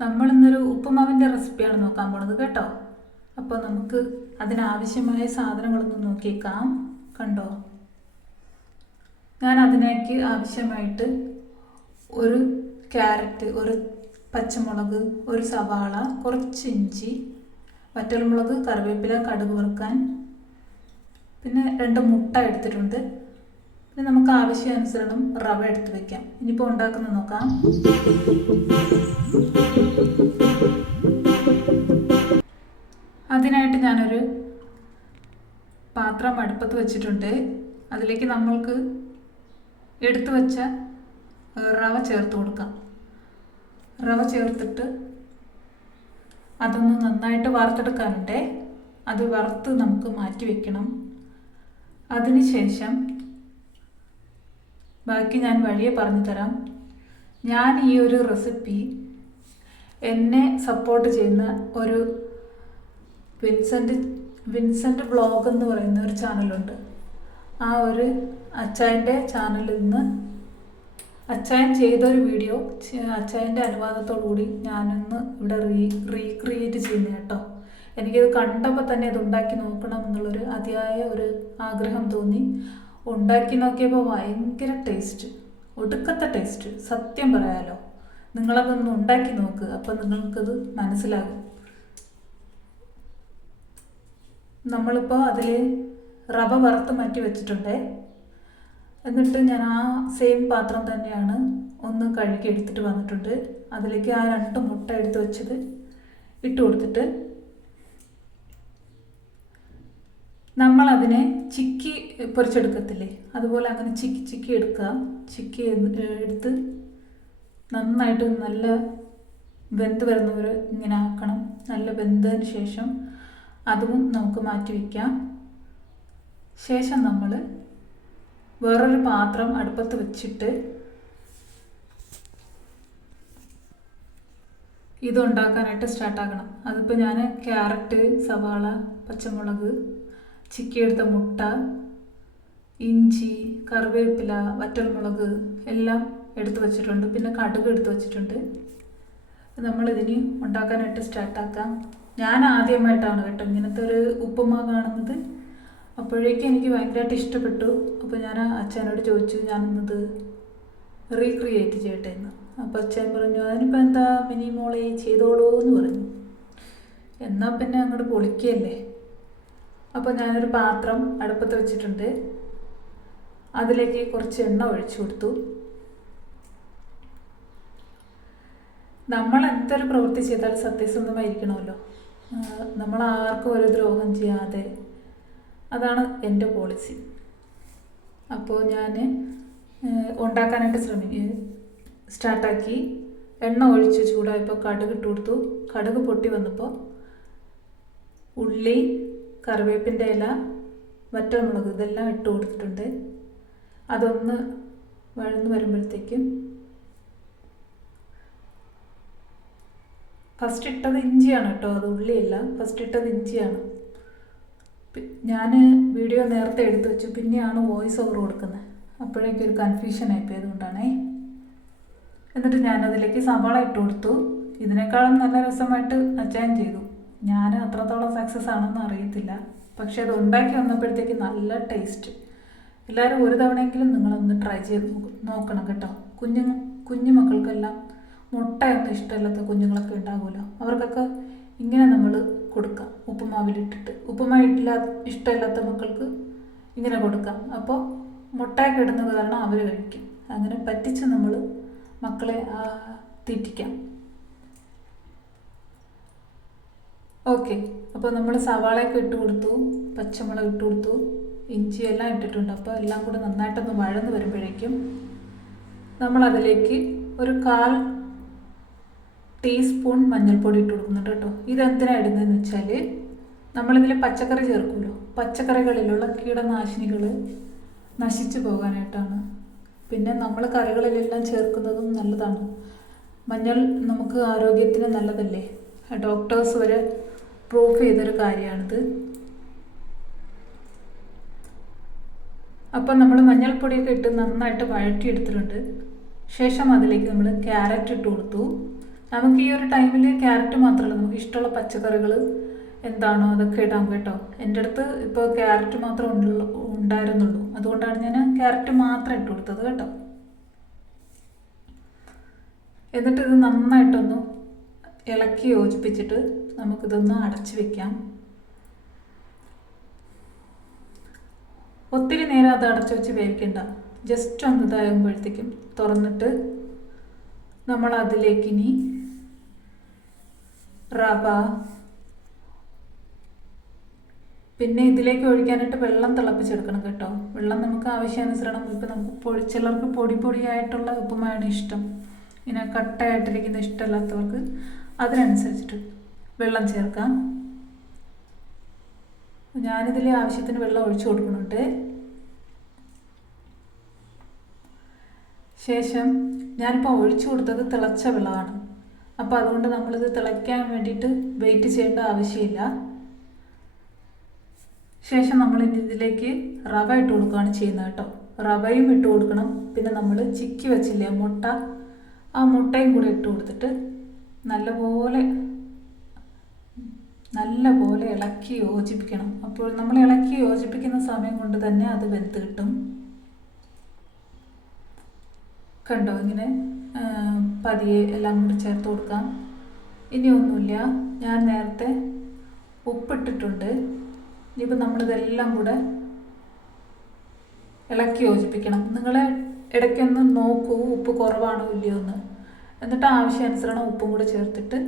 നമ്മൾ ഇന്നൊരു ഉപ്പുമാവിന്റെ റെസിപ്പിയാണ് നോക്കാൻ പോണത് കേട്ടോ. അപ്പോൾ നമുക്ക് അതിനാവശ്യമായ സാധനങ്ങളൊന്ന് നോക്കിയേക്കാം. കണ്ടോ? ഞാൻ അതിനേക്ക് ആവശ്യമായിട്ട് ഒരു ക്യാരറ്റ് ഒരു പച്ചമുളക് ഒരു സവാള കുറച്ച് ഇഞ്ചി വറ്റൽമുളക് കറിവേപ്പില കടുക് വറുക്കാൻ. പിന്നെ രണ്ട് മുട്ട എടുത്തിട്ടുണ്ട്. പിന്നെ നമുക്ക് ആവശ്യാനുസരണം റവ എടുത്ത് വെക്കാം. ഇനിയിപ്പോൾ ഉണ്ടാക്കുന്നത് നോക്കാം. അതിനായിട്ട് ഞാനൊരു പാത്രം അടുപ്പത്ത് വെച്ചിട്ടുണ്ട്. അതിലേക്ക് നമ്മൾക്ക് എടുത്തു വെച്ച റവ ചേർത്ത് കൊടുക്കാം. റവ ചേർത്തിട്ട് അതൊന്ന് നന്നായിട്ട് വറുത്തെടുക്കാനുണ്ടേ. അത് വറുത്ത് നമുക്ക് മാറ്റി വെക്കണം. അതിനുശേഷം ബാക്കി ഞാൻ വഴിയെ പറഞ്ഞു തരാം. ഞാൻ ഈ ഒരു റെസിപ്പി എന്നെ സപ്പോർട്ട് ചെയ്യുന്ന ഒരു വിൻസെന്റ് വിൻസെന്റ് ബ്ലോഗ് എന്ന് പറയുന്ന ഒരു ചാനലുണ്ട് ആ ഒരു അച്ചായന്റെ ചാനലിൽ നിന്ന് അച്ചായൻ ചെയ്തൊരു വീഡിയോ അച്ചായന്റെ അനുവാദത്തോടുകൂടി കൂടി ഞാനൊന്ന് ഇവിടെ റീ റീക്രിയേറ്റ് ചെയ്യുന്നത് കേട്ടോ. എനിക്കത് കണ്ടപ്പോൾ തന്നെ ഇത് ഉണ്ടാക്കി നോക്കണം എന്നുള്ളൊരു അതിയായ ഒരു ആഗ്രഹം തോന്നി. ഉണ്ടാക്കി നോക്കിയപ്പോൾ ഭയങ്കര ടേസ്റ്റ് ഒടുക്കത്തെ ടേസ്റ്റ് സത്യം പറയാലോ. നിങ്ങളതൊന്ന് ഉണ്ടാക്കി നോക്ക് അപ്പം നിങ്ങൾക്കത് മനസ്സിലാകും. നമ്മളിപ്പോൾ അതിൽ റവ വറുത്ത് മാറ്റി വെച്ചിട്ടുണ്ട്. എന്നിട്ട് ഞാൻ ആ സെയിം പാത്രം തന്നെയാണ് ഒന്ന് കഴുകി എടുത്തിട്ട് വന്നിട്ടുണ്ട്. അതിലേക്ക് ആ രണ്ട് മുട്ട എടുത്ത് വെച്ചത് ഇട്ട് കൊടുത്തിട്ട് നമ്മൾ അതിനെ ചിക്കി പൊരിച്ചെടുക്കത്തില്ലേ? അതുപോലെ അങ്ങനെ ചിക്കി ചിക്കി എടുക്കുക. ചിക്കി എടുത്ത് നന്നായിട്ട് നല്ല വെന്ത് വരുന്നവർ ഇങ്ങനെ ആക്കണം. നല്ല വെന്തതിന് ശേഷം അതും നമുക്ക് മാറ്റി വയ്ക്കാം ശേഷം നമ്മൾ വേറൊരു പാത്രം അടുപ്പത്ത് വെച്ചിട്ട് ഇതുണ്ടാക്കാനായിട്ട് സ്റ്റാർട്ടാക്കണം അതിപ്പോൾ ഞാൻ ക്യാരറ്റ് സവാള പച്ചമുളക് ചിക്കിയെടുത്ത മുട്ട ഇഞ്ചി കറിവേപ്പില വറ്റൽമുളക് എല്ലാം എടുത്തു വച്ചിട്ടുണ്ട്. പിന്നെ കടുക് എടുത്തു വച്ചിട്ടുണ്ട്. നമ്മളിതിന് ഉണ്ടാക്കാനായിട്ട് സ്റ്റാർട്ടാക്കാം ഞാൻ ആദ്യമായിട്ടാണ് കേട്ടോ ഇങ്ങനത്തെ ഒരു ഉപ്പുമാ കാണുന്നത്. അപ്പോഴേക്കും എനിക്ക് ഭയങ്കരമായിട്ട് ഇഷ്ടപ്പെട്ടു. അപ്പോൾ ഞാൻ അച്ഛനോട് ചോദിച്ചു ഞാനിന്നത് റീക്രിയേറ്റ് ചെയ്യട്ടെ എന്ന്. അപ്പോൾ അച്ഛൻ പറഞ്ഞു അതിനിപ്പോൾ എന്താ മിനി മോളെ ചെയ്തോളൂ എന്ന് പറഞ്ഞു. എന്നാൽ പിന്നെ അങ്ങോട്ട് പൊളിക്കുകയല്ലേ അപ്പോൾ ഞാനൊരു പാത്രം അടുപ്പത്ത് വെച്ചിട്ടുണ്ട്. അതിലേക്ക് കുറച്ച് എണ്ണ ഒഴിച്ചു കൊടുത്തു. നമ്മൾ എന്തൊരു പ്രവൃത്തി ചെയ്താൽ സത്യസന്ധമായിരിക്കണമല്ലോ. നമ്മൾ ആർക്കും ഒരു ദ്രോഹം ചെയ്യാതെ. അതാണ് എന്റെ പോളിസി. അപ്പോൾ ഞാൻ ഉണ്ടാക്കാനായിട്ട് ശ്രമി സ്റ്റാർട്ടാക്കി. എണ്ണ ഒഴിച്ച് ചൂടായപ്പോൾ കടുക് ഇട്ട് കൊടുത്തു. കടുക് പൊട്ടി വന്നപ്പോൾ ഉള്ളി കറിവേപ്പിന്റെ ഇല വറ്റൽമുളക് ഇതെല്ലാം ഇട്ട് കൊടുത്തിട്ടുണ്ട്. അതൊന്ന് വഴന്ന് വരുമ്പോഴത്തേക്കും ഫസ്റ്റ് ഇട്ടത് ഇഞ്ചിയാണ് കേട്ടോ അത് ഉള്ളിയല്ല. ഫസ്റ്റ് ഇട്ടത് ഇഞ്ചിയാണ്. ഞാൻ വീഡിയോ നേരത്തെ എടുത്തു വെച്ചു പിന്നെയാണ് വോയിസ് ഓവർ കൊടുക്കുന്നത്. അപ്പോഴേക്കും ഒരു കൺഫ്യൂഷൻ ആയിപ്പോയി അതുകൊണ്ടാണേ എന്നിട്ട് ഞാനതിലേക്ക് സവാള ഇട്ട് കൊടുത്തു. ഇതിനേക്കാളും നല്ല രസമായിട്ട് അച്ചായൻ ചെയ്തു. ഞാൻ അത്രത്തോളം സക്സസ് ആണെന്ന് അറിയത്തില്ല. പക്ഷേ അത് ഉണ്ടാക്കി വന്നപ്പോഴത്തേക്ക് നല്ല ടേസ്റ്റ് എല്ലാവരും ഒരു തവണയെങ്കിലും നിങ്ങളൊന്ന് ട്രൈ ചെയ്ത് നോക്കണം കേട്ടോ. കുഞ്ഞു കുഞ്ഞു മക്കൾക്കെല്ലാം മുട്ടയൊന്നും ഇഷ്ടമില്ലാത്ത കുഞ്ഞുങ്ങളൊക്കെ ഉണ്ടാകുമല്ലോ. അവർക്കൊക്കെ ഇങ്ങനെ നമ്മൾ കൊടുക്കാം. ഉപ്പുമാവിലിട്ടിട്ട്. ഉപ്പുമാവില്ല ഇഷ്ടമില്ലാത്ത മക്കൾക്ക് ഇങ്ങനെ കൊടുക്കാം. അപ്പോൾ മുട്ടയൊക്കെ ഇടുന്നത് കാരണം അവർ കഴിക്കും. അങ്ങനെ പറ്റിച്ച് നമ്മൾ മക്കളെ തീറ്റിക്കാം. ഓക്കെ. അപ്പോൾ നമ്മൾ സവാളയൊക്കെ ഇട്ട് കൊടുത്തു പച്ചമുളക് ഇട്ട് കൊടുത്തു ഇഞ്ചി എല്ലാം ഇട്ടിട്ടുണ്ട്. അപ്പോൾ എല്ലാം കൂടെ നന്നായിട്ടൊന്ന് വഴന്ന് വരുമ്പോഴേക്കും നമ്മളതിലേക്ക് ഒരു കാൽ ടീസ്പൂൺ മഞ്ഞൾപ്പൊടി ഇട്ട് കൊടുക്കുന്നുണ്ട് കേട്ടോ. ഇതെന്തിനാണ് ഇടുന്നതെന്ന് വെച്ചാൽ നമ്മളിതിൽ പച്ചക്കറി ചേർക്കുമല്ലോ പച്ചക്കറികളിലുള്ള കീടനാശിനികൾ നശിച്ചു പോകാനായിട്ടാണ്. പിന്നെ നമ്മൾ കറികളിലെല്ലാം ചേർക്കുന്നതും നല്ലതാണ്. മഞ്ഞൾ നമുക്ക് ആരോഗ്യത്തിന് നല്ലതല്ലേ? ഡോക്ടേഴ്സ് വരെ പ്രൂഫ് ചെയ്തൊരു കാര്യമാണിത്. അപ്പം നമ്മൾ മഞ്ഞൾപ്പൊടിയൊക്കെ ഇട്ട് നന്നായിട്ട് വഴറ്റിയെടുത്തിട്ടുണ്ട്. ശേഷം അതിലേക്ക് നമ്മൾ ക്യാരറ്റ് ഇട്ട് കൊടുത്തു. നമുക്ക് ഈ ഒരു ടൈമിൽ ക്യാരറ്റ് മാത്രമല്ല നമുക്ക് ഇഷ്ടമുള്ള പച്ചക്കറികൾ എന്താണോ അതൊക്കെ ഇടാം കേട്ടോ. എന്റെ അടുത്ത് ഇപ്പോൾ ക്യാരറ്റ് മാത്രം ഉണ്ടായിരുന്നുള്ളൂ. അതുകൊണ്ടാണ് ഞാൻ ക്യാരറ്റ് മാത്രം ഇട്ട് കൊടുത്തത് കേട്ടോ. എന്നിട്ട് ഇത് നന്നായിട്ടൊന്ന് ഇളക്കി യോജിപ്പിച്ചിട്ട് നമുക്കിതൊന്ന് അടച്ചു വെക്കാം. ഒത്തിരി നേരം അത് അടച്ചു വെച്ച് വേവിക്കണ്ട. ജസ്റ്റ് ഒന്ന് ഇതാകുമ്പോഴത്തേക്കും തുറന്നിട്ട് നമ്മൾ അതിലേക്ക് ഇനി റവ പിന്നെ ഇതിലേക്ക് ഒഴിക്കാനായിട്ട് വെള്ളം തിളപ്പിച്ചെടുക്കണം കേട്ടോ. വെള്ളം നമുക്ക് ആവശ്യാനുസരണം ഇപ്പം നമുക്ക് പൊടി ചിലർക്ക് പൊടി പൊടിയായിട്ടുള്ള ഉപ്പുമായാണ് ഇഷ്ടം. ഇങ്ങനെ കട്ടയായിട്ടിരിക്കുന്ന ഇഷ്ടമല്ലാത്തവർക്ക് അതിനനുസരിച്ചിട്ട് വെള്ളം ചേർക്കാം ഞാനിതിൽ ആവശ്യത്തിന് വെള്ളം ഒഴിച്ചു കൊടുക്കുന്നുണ്ട്. ശേഷം ഞാനിപ്പോൾ ഒഴിച്ചു കൊടുത്തത് തിളച്ച വെള്ളമാണ്. അപ്പോൾ അതുകൊണ്ട് നമ്മളിത് തിളയ്ക്കാൻ വേണ്ടിയിട്ട് വെയിറ്റ് ചെയ്യേണ്ട ആവശ്യമില്ല. ശേഷം നമ്മൾ ഇതിലേക്ക് റവ ഇട്ട് കൊടുക്കുകയാണ് ചെയ്യുന്നത് കേട്ടോ. റവയും ഇട്ട് കൊടുക്കണം. പിന്നെ നമ്മൾ ചിക്കി വെച്ചില്ലേ മുട്ട? ആ മുട്ടയും കൂടെ ഇട്ട് കൊടുത്തിട്ട് നല്ലപോലെ നല്ലപോലെ ഇളക്കി യോജിപ്പിക്കണം. അപ്പോൾ നമ്മൾ ഇളക്കി യോജിപ്പിക്കുന്ന സമയം കൊണ്ട് തന്നെ അത് വെന്ത് കിട്ടും. കണ്ടോ? ഇങ്ങനെ പതിയെ എല്ലാം കൂടി ചേർത്ത് കൊടുക്കാം. ഇനി ഒന്നുമില്ല. ഞാൻ നേരത്തെ ഉപ്പിട്ടിട്ടുണ്ട്. ഇനിയിപ്പോൾ നമ്മളിതെല്ലാം കൂടെ ഇളക്കി യോജിപ്പിക്കണം. നിങ്ങൾ ഇടയ്ക്കൊന്ന് നോക്കൂ ഉപ്പ് കുറവാണോ ഇല്ലയോ എന്ന് എന്നിട്ട് ആവശ്യാനുസരണം ഉപ്പും കൂടെ ചേർത്തിട്ട്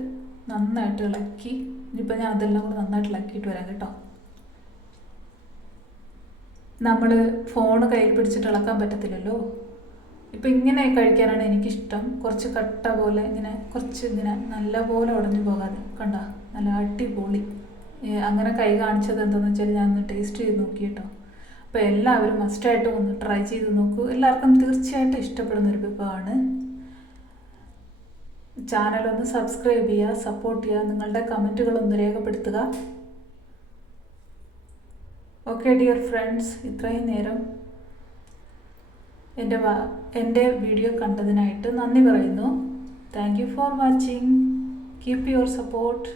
നന്നായിട്ട് ഇളക്കി. ഇനിയിപ്പോൾ ഞാൻ അതെല്ലാം കൂടെ നന്നായിട്ട് ഇളക്കിയിട്ട് വരാം കേട്ടോ. നമ്മൾ ഫോൺ കയ്യിൽ പിടിച്ചിട്ട് ഇളക്കാൻ പറ്റത്തില്ലല്ലോ. ഇപ്പം ഇങ്ങനെ കഴിക്കാനാണ് എനിക്കിഷ്ടം. കുറച്ച് കട്ട പോലെ ഇങ്ങനെ കുറച്ച് ഇങ്ങനെ നല്ല പോലെ ഉടഞ്ഞു പോകാതെ. കണ്ട? നല്ല അടിപൊളി. അങ്ങനെ കൈ കാണിച്ചത് എന്താണെന്ന് വെച്ചാൽ ഞാൻ ഒന്ന് ടേസ്റ്റ് ചെയ്ത് നോക്കി കേട്ടോ. അപ്പോൾ എല്ലാവരും മസ്റ്റായിട്ടും ഒന്ന് ട്രൈ ചെയ്ത് നോക്കൂ. എല്ലാവർക്കും തീർച്ചയായിട്ടും ഇഷ്ടപ്പെടുന്ന ഒരു വിഭവമാണ്. ചാനൽ ഒന്ന് സബ്സ്ക്രൈബ് ചെയ്യുക സപ്പോർട്ട് ചെയ്യുക നിങ്ങളുടെ കമന്റുകൾ ഒന്ന് രേഖപ്പെടുത്തുക. ഓക്കെ ഡിയർ ഫ്രണ്ട്സ് ഇത്രയും നേരം എന്റെ എന്റെ വീഡിയോ കണ്ടതിനായിട്ട് നന്ദി പറയുന്നു. Thank you for watching keep your support